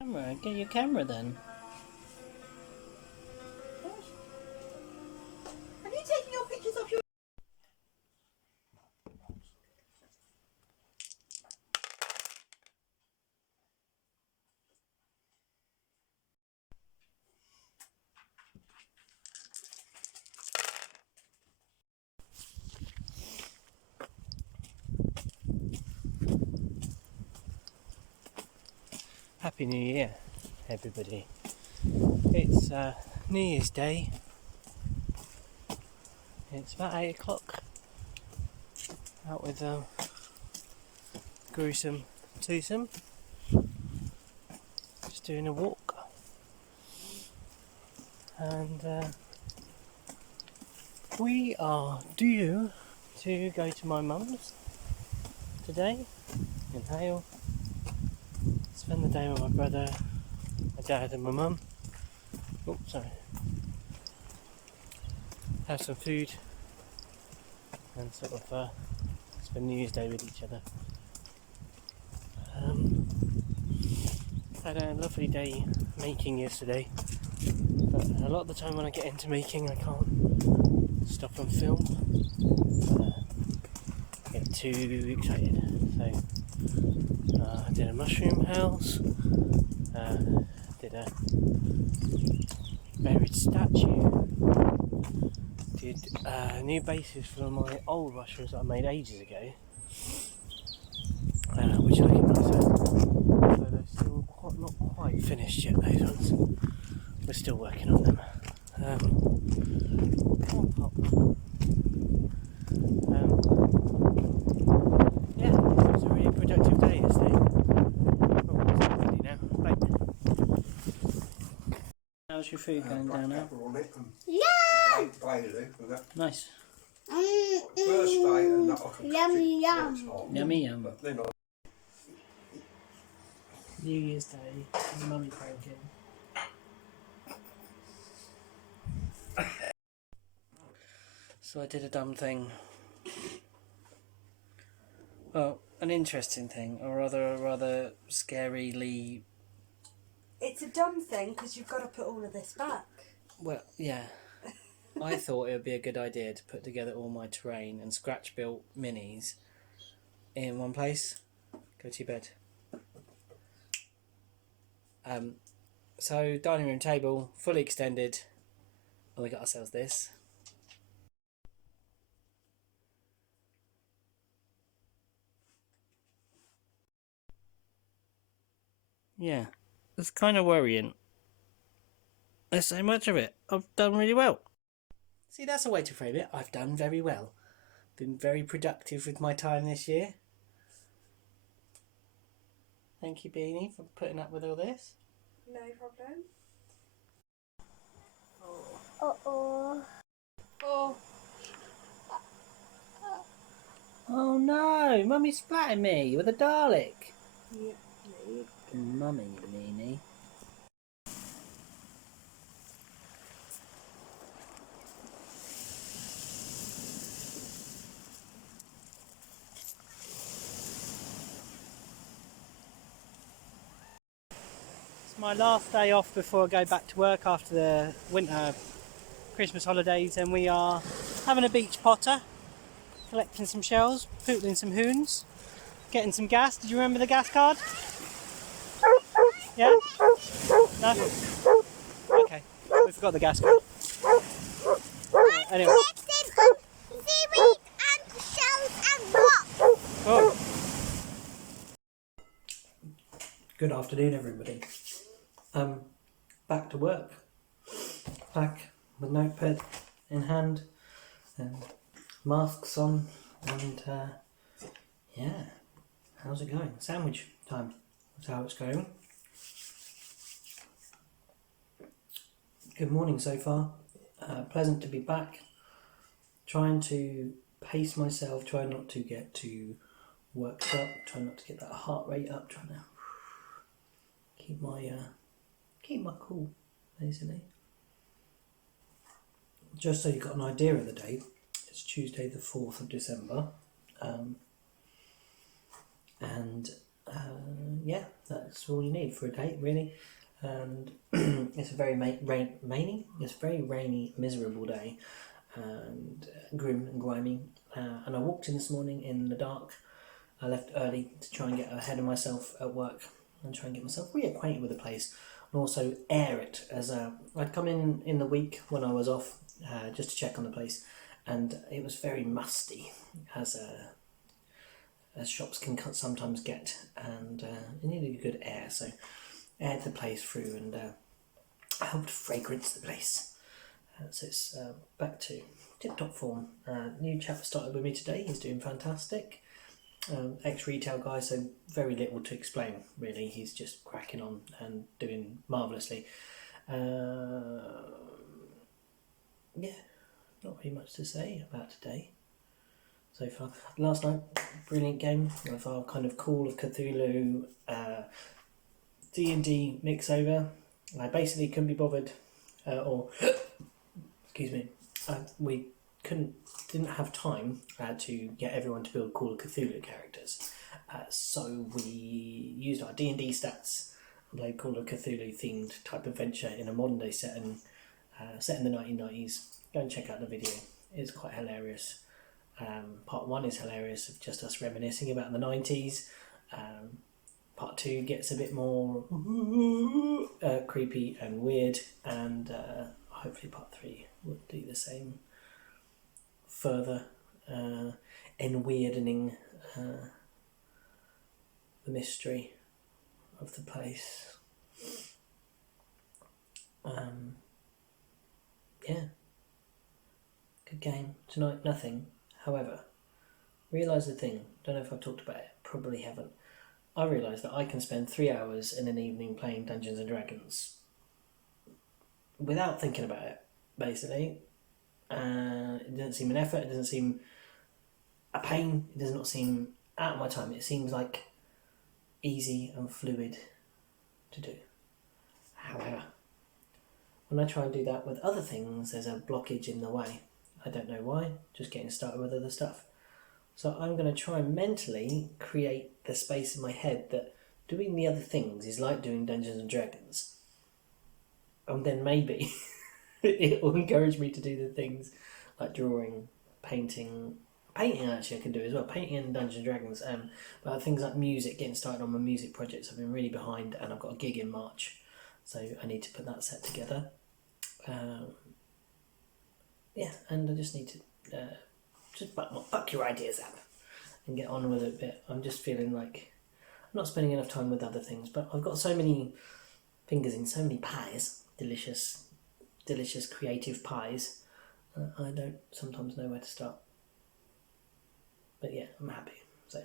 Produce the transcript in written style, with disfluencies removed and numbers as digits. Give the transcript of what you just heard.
Camera, get your camera then. Have you taken your pictures off your... Happy New Year, everybody. It's New Year's Day. It's about 8 o'clock. Out with Gruesome Twosome. Just doing a walk. And we are due to go to my mum's today in Hale. Spend the day with my brother, my dad and my mum. Oh, sorry. Have some food and sort of spend New Year's Day with each other. Had a lovely day making yesterday, but a lot of the time when I get into making I can't stop and film. Get too excited. So I did a mushroom house, did a buried statue, did new bases for my old mushrooms that I made ages ago, which are looking nicer. So they're still not quite finished yet, those ones. We're still working on them. Yeah, it was a really productive day yesterday. How's your food going down now? Yeah! Nice. First day and that I can Yummy, yum. Yummy yum. But then I... New Year's Day, mummy cranking. So I did a dumb thing. Well, an interesting thing, or rather a rather scarily... It's a dumb thing because you've got to put all of this back. Well, yeah. I thought it would be a good idea to put together all my terrain and scratch-built minis in one place. Go to your bed. So, dining room table, fully extended, and we got ourselves this. Yeah, it's kind of worrying. There's so much of it. I've done really well. See, that's a way to frame it. I've done very well. Been very productive with my time this year. Thank you, Beanie, for putting up with all this. No problem. Uh-oh. Oh. Oh no, Mummy splattered me with a Dalek. Yeah, me. Mummy, Beanie. My last day off before I go back to work after the winter Christmas holidays, and we are having a beach potter, collecting some shells, pootling some hoons, getting some gas. Did you remember the gas card? Yeah? No? Okay, we forgot the gas card. Right, anyway. Seaweed and shells and rocks. Oh. Good afternoon, everybody. Back to work. Back with notepad in hand and masks on, and yeah, how's it going? Sandwich time. That's how it's going. Good morning so far. Pleasant to be back. Trying to pace myself, try not to get too worked up, try not to get that heart rate up, trying to keep my cool, basically. Just so you've got an idea of the day, it's Tuesday the 4th of December, and yeah, that's all you need for a date, really. And it's a very it's a very rainy, miserable day, and grim and grimy. And I walked in this morning in the dark. I left early to try and get ahead of myself at work and try and get myself reacquainted with the place, and also air it. As I'd come in the week when I was off just to check on the place, and it was very musty, as shops can sometimes get, and it needed good air, so aired the place through and helped fragrance the place. So it's back to tip-top form. New chap started with me today. He's doing fantastic. Ex-retail guy, so very little to explain really. He's just cracking on and doing marvellously. Yeah, not really much to say about today so far. Last night, brilliant game of our kind of Call of Cthulhu D&D mix over. I basically couldn't be bothered, excuse me, we didn't have time to get everyone to build Call of Cthulhu characters, so we used our D&D stats and played Call of Cthulhu themed type adventure in a modern day setting, set in the 1990s. Go and check out the video, it's quite hilarious. Part 1 is hilarious, of just us reminiscing about the 90s. Part 2 gets a bit more creepy and weird, and hopefully part 3 will do the same, further enweirding the mystery of the place. Yeah, good game. Tonight nothing, however, realised the thing, don't know if I've talked about it, probably haven't. I realised that I can spend 3 hours in an evening playing Dungeons and Dragons without thinking about it, basically. It doesn't seem an effort, it doesn't seem a pain, it does not seem out of my time. It seems like easy and fluid to do. However, when I try and do that with other things, there's a blockage in the way. I don't know why, just getting started with other stuff. So I'm going to try and mentally create the space in my head that doing the other things is like doing Dungeons and Dragons. And then maybe it will encourage me to do the things like drawing, painting actually I can do as well, painting and Dungeons and Dragons, but things like music, getting started on my music projects. I've been really behind and I've got a gig in March, so I need to put that set together. Yeah, and I just need to just buck your ideas up and get on with it a bit. I'm just feeling like I'm not spending enough time with other things, but I've got so many fingers in so many pies, delicious creative pies, I don't sometimes know where to start. But yeah, I'm happy, so